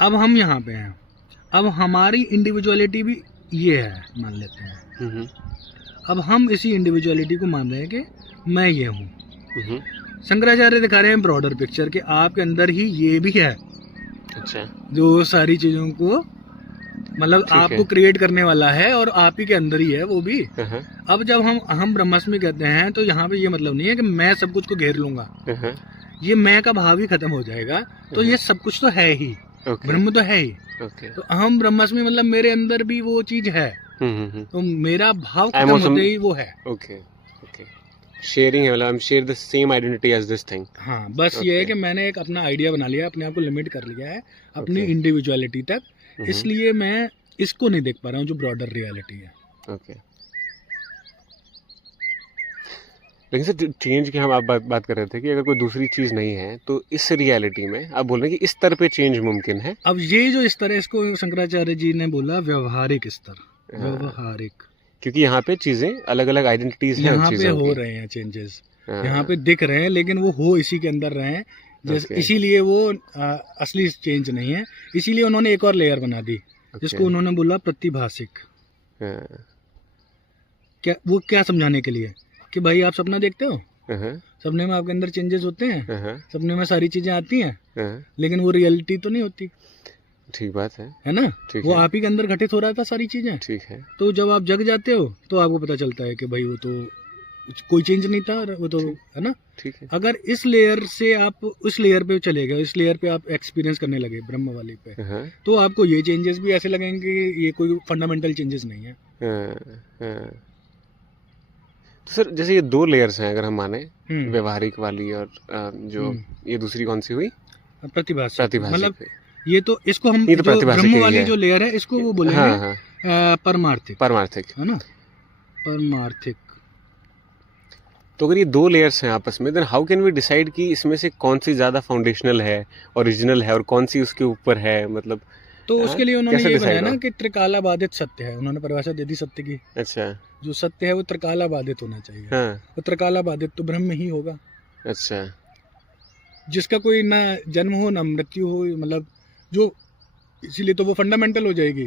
अब हम यहाँ पे हैं, अब हमारी इंडिविजुअलिटी भी ये है मान लेते हैं। अब हम इसी इंडिविजुअलिटी को मान रहे हैं कि मैं ये हूँ। शंकराचार्य दिखा रहे हैं ब्रॉडर पिक्चर के आपके अंदर ही ये भी है। अच्छा, जो सारी चीजों को मतलब आपको क्रिएट करने वाला है और आप ही के अंदर ही है वो भी। अब जब हम ब्रह्मास्मि कहते हैं तो यहाँ पे ये मतलब नहीं है कि मैं सब कुछ को घेर लूंगा, ये मैं का भाव ही खत्म हो जाएगा। तो ये सब कुछ तो है ही, ब्रह्म तो है ही। तो अहम ब्रह्मास्मि मतलब मेरे अंदर भी वो चीज है, तो मेरा भाव खत्म होते ही वो है। शेयरिंग है, मतलब share the same identity as this thing. हाँ, बस ये है कि मैंने एक अपना आइडिया बना लिया, अपने आप को लिमिट कर लिया है अपनी इंडिविजुअलिटी तक, इसलिए मैं इसको नहीं देख पा रहा हूँ जो ब्रॉडर रियलिटी है। लेकिन सर चेंज की हम आप बात कर रहे थे कि अगर कोई दूसरी चीज नहीं है तो इस रियलिटी में आप बोल रहे हैं कि इस स्तर पे चेंज मुमकिन है। अब ये जो स्तर है इसको शंकराचार्य जी ने बोला व्यवहारिक स्तर, व्यवहारिक, क्योंकि यहाँ पे चीजें अलग अलग आइडेंटिटीज हैं, यहाँ पे हो रहे हैं चेंजेस, यहाँ पे दिख रहे हैं, लेकिन वो हो इसी के अंदर रहे हैं जैसे, इसीलिए वो असली चेंज नहीं है। इसीलिए उन्होंने एक और लेयर बना दी जिसको उन्होंने बोला प्रतिभाषिक। क्या वो क्या समझाने के लिए कि भाई आप सपना देखते हो, सपने में आपके अंदर चेंजेस होते हैं, सपने में सारी चीजें आती हैं, लेकिन वो रियलिटी तो नहीं होती। ठीक बात है ना, वो आप ही के अंदर घटित हो रहा था सारी चीजें। ठीक है, तो जब आप जग जाते हो तो आपको पता चलता है कि भाई वो तो कोई चेंज नहीं था, वो तो है ना। ठीक है, अगर इस लेयर से आप उस लेयर पे चले गए, इस लेयर पे आप एक्सपीरियंस करने लगे ब्रह्म वाली पे, तो आपको ये चेंजेस भी ऐसे लगेंगे कि ये कोई फंडामेंटल चेंजेस नहीं है। तो सर जैसे ये दो लेयर्स हैं अगर हम माने, व्यवहारिक वाली और जो ये दूसरी कौन सी हुई, प्रतिभाषिक, मतलब ये तो इसको हम जो ब्रह्म वाली जो लेयर है इसको वो बोलेंगे परमार्थिक, परमार्थिक, है ना, परमार्थिक। तो अगर ये दो लेयर्स हैं आपस में, then how can we decide कि इसमें से कौन सी ज्यादा फाउंडेशनल है, ओरिजिनल है, और कौन सी उसके ऊपर है, मतलब तो उसके लिए उन्होंने ये बनाया ना कि त्रिकाला बाधित सत्य है, उन्होंने परिभाषा दे दी सत्य की। अच्छा, जो सत्य है वो त्रिकाला बाधित होना चाहिए। तो त्रिकाला बाधित तो ब्रह्म ही होगा। अच्छा, जिसका कोई ना जन्म हो ना मृत्यु हो, मतलब जो, इसीलिए तो वो फंडामेंटल हो जाएगी।